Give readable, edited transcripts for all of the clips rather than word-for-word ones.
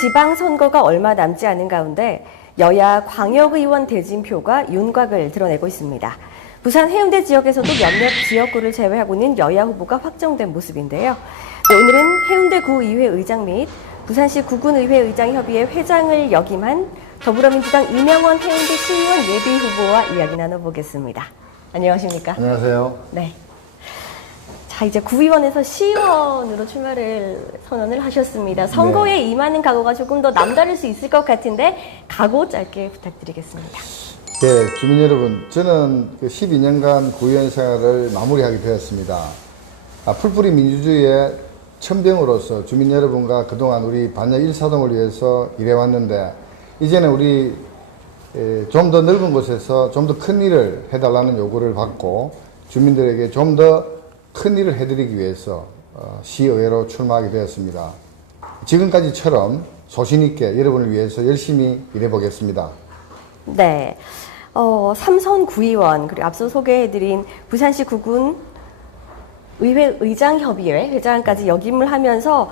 지방선거가 얼마 남지 않은 가운데 여야 광역의원 대진표가 윤곽을 드러내고 있습니다. 부산 해운대 지역에서도 몇몇 지역구를 제외하고는 여야 후보가 확정된 모습인데요. 오늘은 해운대 구의회 의장 및 부산시 구군의회 의장 협의회 회장을 역임한 더불어민주당 이명원 해운대 시의원 예비 후보와 이야기 나눠보겠습니다. 안녕하십니까? 안녕하세요. 네. 자, 이제 구의원에서 시의원으로 출마를 선언을 하셨습니다. 선거에 네. 임하는 각오가 조금 더 남다를 수 있을 것 같은데 각오 짧게 부탁드리겠습니다. 네, 주민 여러분, 저는 12년간 구의원 생활을 마무리하게 되었습니다. 풀뿌리 민주주의의 천병으로서 주민 여러분과 그동안 우리 반야 일사동을 위해서 일해왔는데, 이제는 우리 좀 더 넓은 곳에서 좀 더 큰 일을 해달라는 요구를 받고 주민들에게 좀 더 큰 일을 해드리기 위해서 시의회로 출마하게 되었습니다. 지금까지처럼 소신있게 여러분을 위해서 열심히 일해보겠습니다. 네. 삼선 구의원, 그리고 앞서 소개해드린 부산시 구군 의회 의장협의회 회장까지 역임을 하면서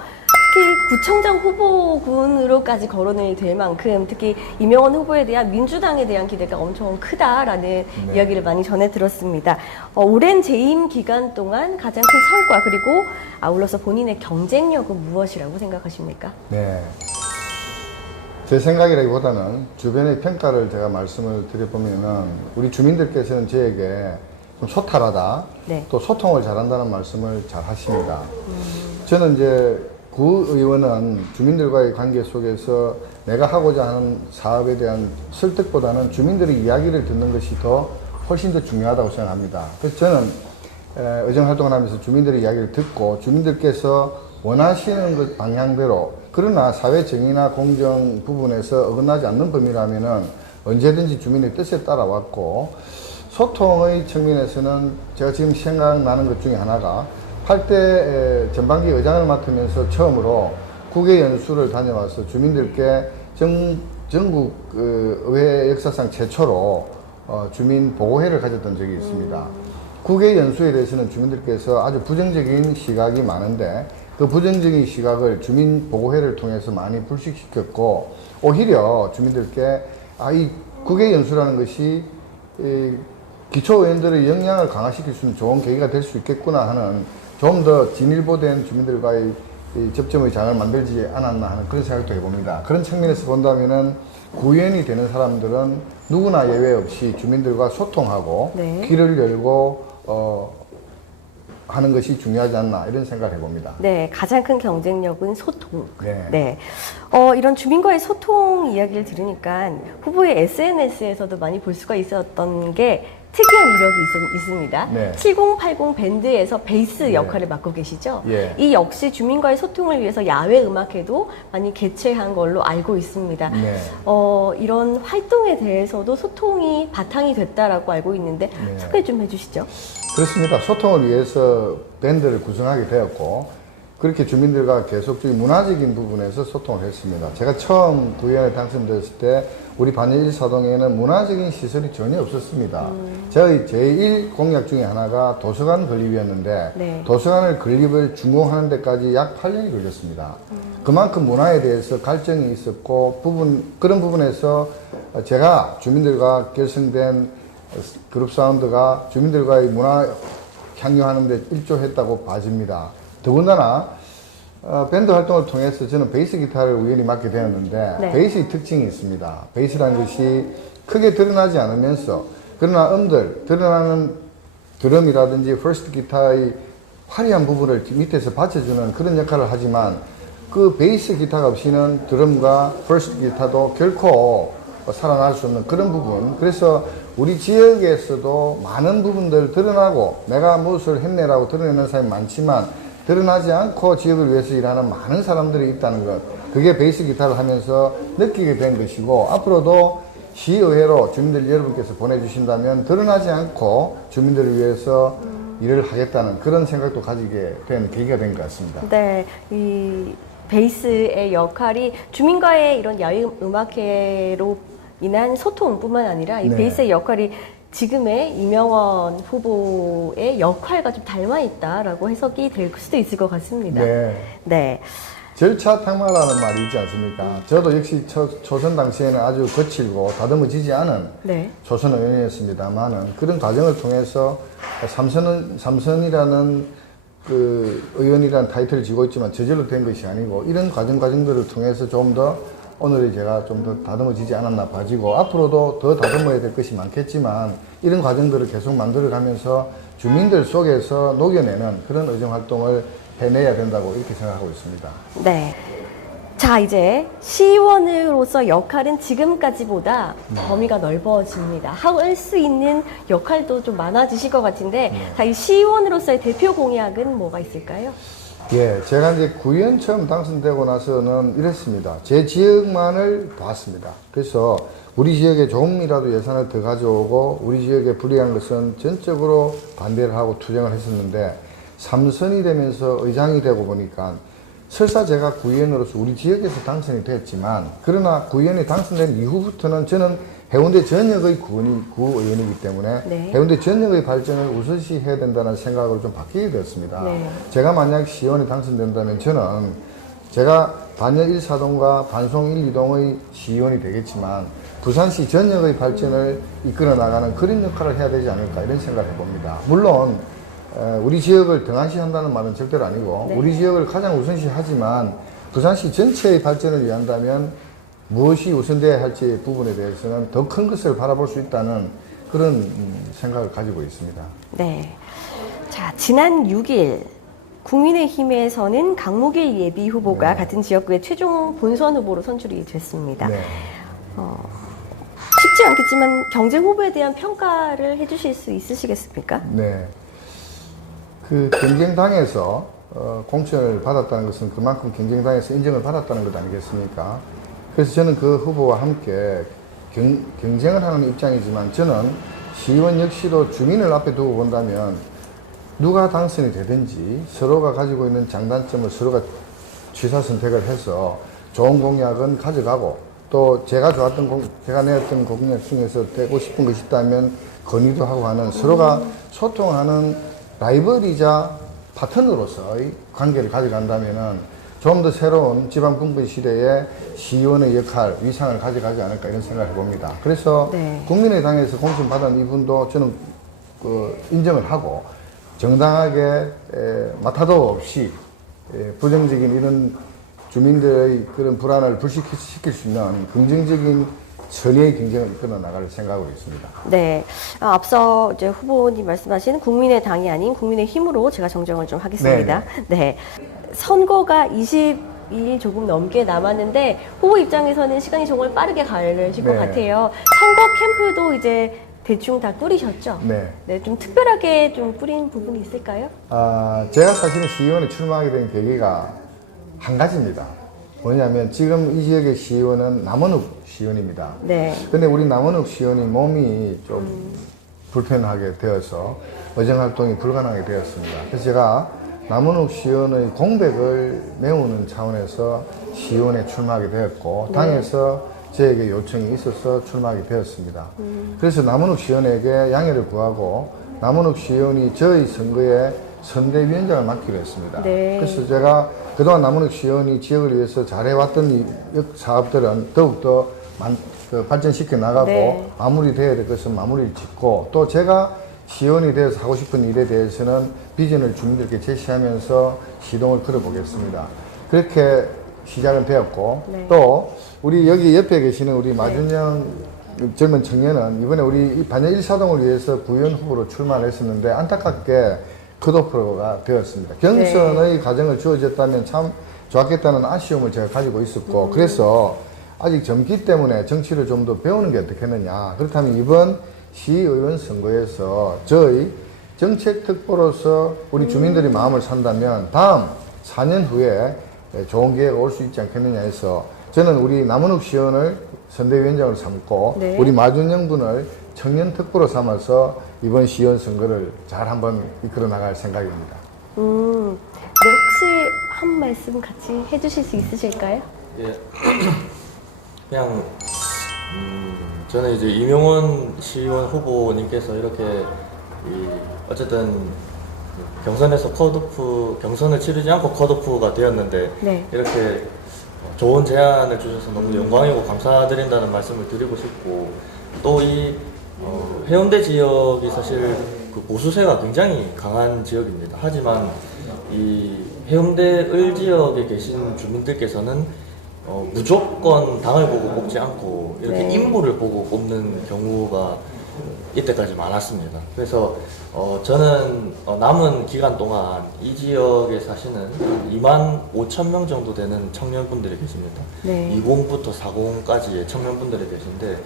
특히 구청장 후보군으로까지 거론이 될 만큼 특히 이명원 후보에 대한 민주당에 대한 기대가 엄청 크다라는 이야기를 많이 전해 들었습니다. 오랜 재임 기간 동안 가장 큰 성과 그리고 아울러서 본인의 경쟁력은 무엇이라고 생각하십니까? 네. 제 생각이라기보다는 주변의 평가를 제가 말씀을 드려보면은 우리 주민들께서는 저에게 좀 소탈하다, 네. 또 소통을 잘한다는 말씀을 잘 하십니다. 저는 이제 구의원은 주민들과의 관계 속에서 내가 하고자 하는 사업에 대한 설득보다는 주민들의 이야기를 듣는 것이 훨씬 더 중요하다고 생각합니다. 그래서 저는 의정활동을 하면서 주민들의 이야기를 듣고 주민들께서 원하시는 것 방향대로, 그러나 사회 정의나 공정 부분에서 어긋나지 않는 범위라면은 언제든지 주민의 뜻에 따라왔고, 소통의 측면에서는 제가 지금 생각나는 것 중에 하나가 8대 전반기 의장을 맡으면서 처음으로 국외 연수를 다녀와서 주민들께 전국 의회 역사상 최초로 주민 보고회를 가졌던 적이 있습니다. 국외 연수에 대해서는 주민들께서 아주 부정적인 시각이 많은데 그 부정적인 시각을 주민 보고회를 통해서 많이 불식시켰고, 오히려 주민들께 이 국외 연수라는 것이 기초의원들의 역량을 강화시킬 수 있는 좋은 계기가 될 수 있겠구나 하는 좀 더 진일보된 주민들과의 접점의 장을 만들지 않았나 하는 그런 생각도 해봅니다. 그런 측면에서 본다면은 구의원이 되는 사람들은 누구나 예외 없이 주민들과 소통하고 네. 귀를 열고 하는 것이 중요하지 않나 이런 생각을 해봅니다. 네, 가장 큰 경쟁력은 소통. 네. 네. 이런 주민과의 소통 이야기를 들으니까 후보의 SNS에서도 많이 볼 수가 있었던 게 특이한 이력이 있습니다. 네. 7080 밴드에서 베이스 역할을 맡고 계시죠? 예. 이 역시 주민과의 소통을 위해서 야외 음악회도 많이 개최한 걸로 알고 있습니다. 네. 이런 활동에 대해서도 소통이 바탕이 됐다라고 알고 있는데 네. 소개 좀 해주시죠. 그렇습니다. 소통을 위해서 밴드를 구성하게 되었고, 그렇게 주민들과 계속적인 문화적인 부분에서 소통을 했습니다. 제가 처음 구의원에 당선됐을 때 우리 반야일사동에는 문화적인 시설이 전혀 없었습니다. 저희 제1 공약 중에 하나가 도서관 건립이었는데 네. 도서관을 건립을 준공하는 데까지 약 8년이 걸렸습니다. 그만큼 문화에 대해서 갈증이 있었고 그런 부분에서 제가 주민들과 결성된 그룹 사운드가 주민들과의 문화 향유하는 데 일조했다고 봐집니다. 더군다나 밴드 활동을 통해서 저는 베이스 기타를 우연히 맡게 되었는데 네. 베이스의 특징이 있습니다. 베이스라는 것이 크게 드러나지 않으면서 그러나 드러나는 드럼이라든지 퍼스트 기타의 화려한 부분을 밑에서 받쳐주는 그런 역할을 하지만 그 베이스 기타가 없이는 드럼과 퍼스트 기타도 결코 살아날 수 없는 그런 부분. 그래서 우리 지역에서도 많은 부분들 드러나고 내가 무엇을 했네라고 드러내는 사람이 많지만 드러나지 않고 지역을 위해서 일하는 많은 사람들이 있다는 것, 그게 베이스 기타를 하면서 느끼게 된 것이고, 앞으로도 시의회로 주민들 여러분께서 보내주신다면 드러나지 않고 주민들을 위해서 일을 하겠다는 그런 생각도 가지게 된 계기가 된 것 같습니다. 네, 이 베이스의 역할이 주민과의 이런 야외 음악회로 인한 소통뿐만 아니라 이 네. 베이스의 역할이 지금의 이명원 후보의 역할과 좀 닮아 있다라고 해석이 될 수도 있을 것 같습니다. 네. 네. 절차 탕마라는 말이 있지 않습니까? 저도 역시 초선 당시에는 아주 거칠고 다듬어지지 않은 네. 초선 의원이었습니다만은 그런 과정을 통해서 삼선이라는 그 의원이라는 타이틀을 쥐고 있지만 저절로 된 것이 아니고 이런 과정들을 통해서 좀 더 오늘의 제가 좀 더 다듬어지지 않았나 봐지고 앞으로도 더 다듬어야 될 것이 많겠지만 이런 과정들을 계속 만들어가면서 주민들 속에서 녹여내는 그런 의정 활동을 해내야 된다고 이렇게 생각하고 있습니다. 네. 자, 이제 시의원으로서 역할은 지금까지보다 범위가 넓어집니다. 할 수 있는 역할도 좀 많아지실 것 같은데, 자, 이 시의원으로서의 대표 공약은 뭐가 있을까요? 예, 제가 이제 구의원 처음 당선되고 나서는 이랬습니다. 제 지역만을 봤습니다. 그래서 우리 지역에 조금이라도 예산을 더 가져오고 우리 지역에 불리한 것은 전적으로 반대를 하고 투쟁을 했었는데 3선이 되면서 의장이 되고 보니까 설사 제가 구의원으로서 우리 지역에서 당선이 됐지만 그러나 구의원이 당선된 이후부터는 저는 해운대 전역의 구의원이기 때문에 네. 해운대 전역의 발전을 우선시 해야 된다는 생각으로 좀 바뀌게 되었습니다. 네. 제가 만약 시의원에 당선된다면 저는 제가 반여 1사동과 반송 1, 2동의 시의원이 되겠지만 부산시 전역의 발전을 이끌어 나가는 그런 역할을 해야 되지 않을까 이런 생각을 해봅니다. 물론 우리 지역을 등한시한다는 말은 절대로 아니고 네. 우리 지역을 가장 우선시 하지만 부산시 전체의 발전을 위한다면 무엇이 우선돼야 할지 부분에 대해서는 더 큰 것을 바라볼 수 있다는 그런 생각을 가지고 있습니다. 네. 자, 지난 6일 국민의힘에서는 강목일 예비 후보가 같은 지역구의 최종 본선 후보로 선출이 됐습니다. 네. 쉽지 않겠지만 경쟁 후보에 대한 평가를 해주실 수 있으시겠습니까? 네. 그 경쟁당에서 공천을 받았다는 것은 그만큼 경쟁당에서 인정을 받았다는 것 아니겠습니까? 그래서 저는 그 후보와 함께 경쟁을 하는 입장이지만 저는 시의원 역시도 주민을 앞에 두고 본다면 누가 당선이 되든지 서로가 가지고 있는 장단점을 서로가 취사 선택을 해서 좋은 공약은 가져가고 또 제가 내었던 공약 중에서 되고 싶은 것이 있다면 건의도 하고 하는 서로가 소통하는 라이벌이자 파트너로서의 관계를 가져간다면은 좀 더 새로운 지방분권 시대에 시의원의 역할, 위상을 가져가지 않을까 이런 생각을 해봅니다. 그래서 네. 국민의당에서 공천받은 이분도 저는 인정을 하고 정당하게 마타도 없이 부정적인 이런 주민들의 그런 불안을 불식시킬 수 있는 긍정적인 선의의 경쟁을 이끌어 나갈 생각으로 있습니다. 네. 앞서 이제 후보님 말씀하신 국민의당이 아닌 국민의힘으로 제가 정정을 좀 하겠습니다. 네. 선거가 20일 조금 넘게 남았는데 후보 입장에서는 시간이 정말 빠르게 가려질 것 네. 같아요. 선거 캠프도 이제 대충 다 꾸리셨죠? 네. 네, 좀 특별하게 좀 꾸린 부분이 있을까요? 제가 사실은 시의원에 출마하게 된 계기가 한 가지입니다. 뭐냐면 지금 이 지역의 시의원은 남원욱 시의원입니다. 네. 근데 우리 남원욱 시의원이 몸이 좀 불편하게 되어서 의정활동이 불가능하게 되었습니다. 그래서 제가 남원욱 시의원의 공백을 메우는 차원에서 시의원에 출마하게 되었고 당에서 저에게 요청이 있어서 출마하게 되었습니다. 그래서 남원욱 시의원에게 양해를 구하고 남원욱 시의원이 저희 선거에 선대위원장을 맡기로 했습니다. 네. 그래서 제가 그동안 남원욱 시의원이 지역을 위해서 잘해왔던 이 사업들은 더욱더 발전시켜 나가고 네. 마무리되어야 될 것은 마무리를 짓고 또 제가 시의원이 되어서 하고 싶은 일에 대해서는 비전을 주민들께 제시하면서 시동을 걸어보겠습니다. 그렇게 시작은 되었고 네. 또 우리 여기 옆에 계시는 우리 마준영 젊은 청년은 이번에 우리 반여 1사동을 위해서 구의원 후보로 출마를 했었는데 안타깝게 컷오프가 되었습니다. 경선의 과정을 주어졌다면 참 좋았겠다는 아쉬움을 제가 가지고 있었고 그래서 아직 젊기 때문에 정치를 좀 더 배우는 게 어떻겠느냐. 그렇다면 이번 시의원 선거에서 저희 정책특보로서 우리 주민들이 마음을 산다면 다음 4년 후에 좋은 기회가 올 수 있지 않겠느냐 해서 저는 우리 남원욱 시의원을 선대위원장으로 삼고 네. 우리 마준영 분을 청년특보로 삼아서 이번 시의원 선거를 잘 한번 이끌어 나갈 생각입니다. 네, 혹시 한 말씀 같이 해주실 수 있으실까요? 예. 그냥 저는 이제 이명원 시의원 후보님께서 이렇게 어쨌든 경선에서 컷오프, 경선을 치르지 않고 컷오프가 되었는데 네. 이렇게 좋은 제안을 주셔서 너무 영광이고 감사드린다는 말씀을 드리고 싶고, 또 이 해운대 지역이 사실 그 보수세가 굉장히 강한 지역입니다. 하지만 이 해운대 을 지역에 계신 주민들께서는 무조건 당을 보고 뽑지 않고 이렇게 네. 인물을 보고 뽑는 경우가 이때까지 많았습니다. 그래서 저는 남은 기간 동안 이 지역에 사시는 2만 5천 명 정도 되는 청년분들이 계십니다. 네. 20부터 40까지의 청년분들이 계신데,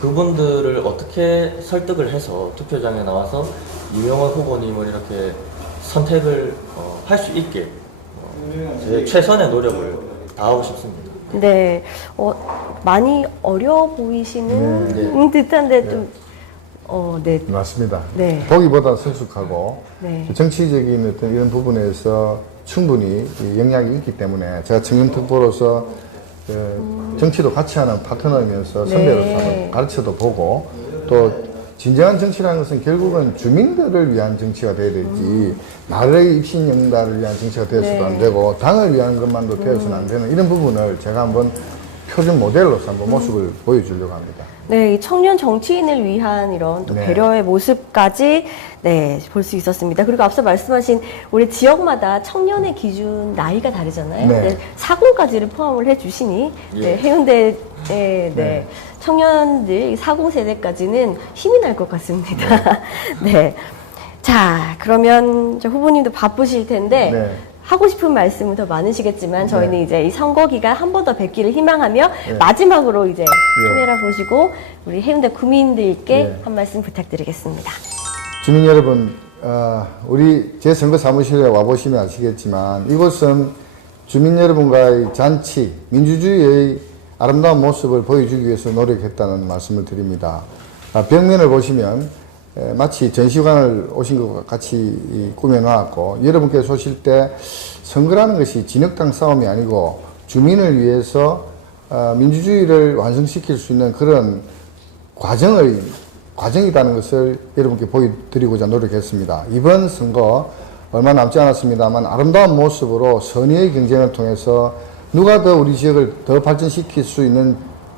그분들을 어떻게 설득을 해서 투표장에 나와서 이명원 후보님을 이렇게 선택을 할 수 있게 제 최선의 노력을 다하고 싶습니다. 네, 많이 어려 보이시는 네. 듯한데 좀, 네. 맞습니다. 네. 보기보다 성숙하고 네. 정치적인 어떤 이런 부분에서 충분히 이 영향이 있기 때문에 제가 청년특보로서 정치도 같이 하는 파트너이면서 네. 선배로서 한번 가르쳐도 보고, 또 진정한 정치라는 것은 결국은 주민들을 위한 정치가 돼야 되지 나의 입신영달을 위한 정치가 되어서도 네. 안 되고 당을 위한 것만도 되어서는 안 되는 이런 부분을 제가 한번 표준 모델로서 한번 모습을 보여주려고 합니다. 네, 이 청년 정치인을 위한 이런 또 네. 배려의 모습까지 네, 볼 수 있었습니다. 그리고 앞서 말씀하신 우리 지역마다 청년의 기준 나이가 다르잖아요. 네. 네, 40까지를 포함을 해주시니 예. 네, 해운대 네, 청년들 40 세대까지는 힘이 날 것 같습니다. 네. 자, 그러면 저 후보님도 바쁘실 텐데 네. 하고 싶은 말씀은 더 많으시겠지만 저희는 네. 이제 이 선거 기간 한 번 더 뵙기를 희망하며 네. 마지막으로 이제 카메라 보시고 우리 해운대 구민들께 네. 한 말씀 부탁드리겠습니다. 주민 여러분, 우리 제 선거 사무실에 와보시면 아시겠지만 이곳은 주민 여러분과의 잔치, 민주주의의 아름다운 모습을 보여주기 위해서 노력했다는 말씀을 드립니다. 벽면을 보시면 마치 전시관을 오신 것과 같이 꾸며놓았고, 여러분께서 오실 때 선거라는 것이 진흙탕 싸움이 아니고 주민을 위해서 민주주의를 완성시킬 수 있는 그런 과정이라는 것을 여러분께 보여드리고자 노력했습니다. 이번 선거 얼마 남지 않았습니다만 아름다운 모습으로 선의의 경쟁을 통해서 누가 더 우리 지역을 더 발전시킬 수 있는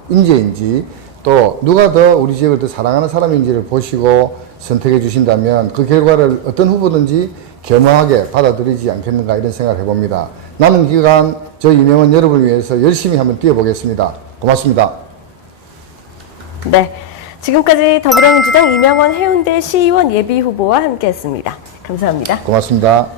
인재인지, 또 누가 더 우리 지역을 더 사랑하는 사람인지를 보시고 선택해 주신다면 그 결과를 어떤 후보든지 겸허하게 받아들이지 않겠는가, 이런 생각을 해봅니다. 남은 기간 저 이명은 여러분을 위해서 열심히 한번 뛰어보겠습니다. 고맙습니다. 네. 지금까지 더불어민주당 이명원 해운대 시의원 예비후보와 함께했습니다. 감사합니다. 고맙습니다.